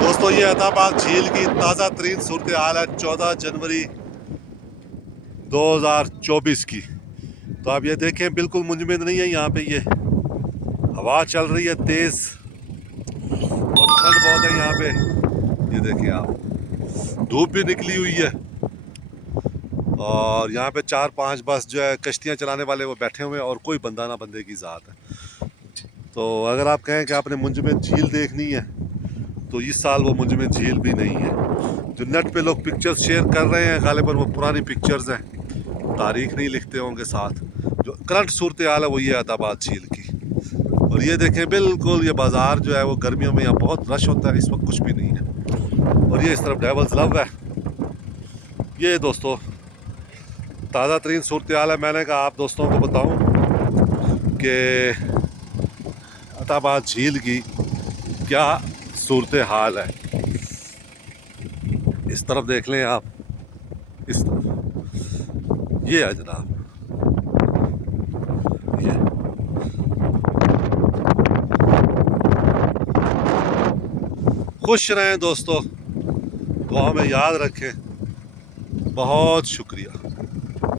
दोस्तों ये अताबाद झील की ताज़ा तरीन सूरत हाल है 14 जनवरी 2024 की। तो आप ये देखें बिल्कुल मुंजमद नहीं है यहाँ पे। ये हवा चल रही है तेज़ और ठंड बहुत है यहाँ पे। ये देखें आप, धूप भी निकली हुई है और यहाँ पे 4-5 बस जो है कश्तियाँ चलाने वाले वो बैठे हुए हैं और कोई बंदा ना बंदे की ज़ात है। तो अगर आप कहें कि आपने मुंजमद झील देखनी है तो इस साल वो मुंजमद झील भी नहीं है। जो नेट पे लोग पिक्चर्स शेयर कर रहे हैं गालिबन वो पुरानी पिक्चर्स हैं, तारीख नहीं लिखते होंगे साथ। जो करंट सूरत हाल है वो ये अताबाद झील की। और ये देखें बिल्कुल ये बाज़ार जो है वो गर्मियों में यहाँ बहुत रश होता है, इस वक्त कुछ भी नहीं है। और ये इस तरफ डेवल्स लव है। ये दोस्तों ताज़ा तरीन सूरत हाल है। मैंने कहा आप दोस्तों को बताऊं कि अताबाद झील की क्या सूरत हाल है। इस तरफ देख लें आप, इस तरफ ये है जनाब, ये खुश रहें दोस्तों, दुआ में याद रखें। बहुत शुक्रिया।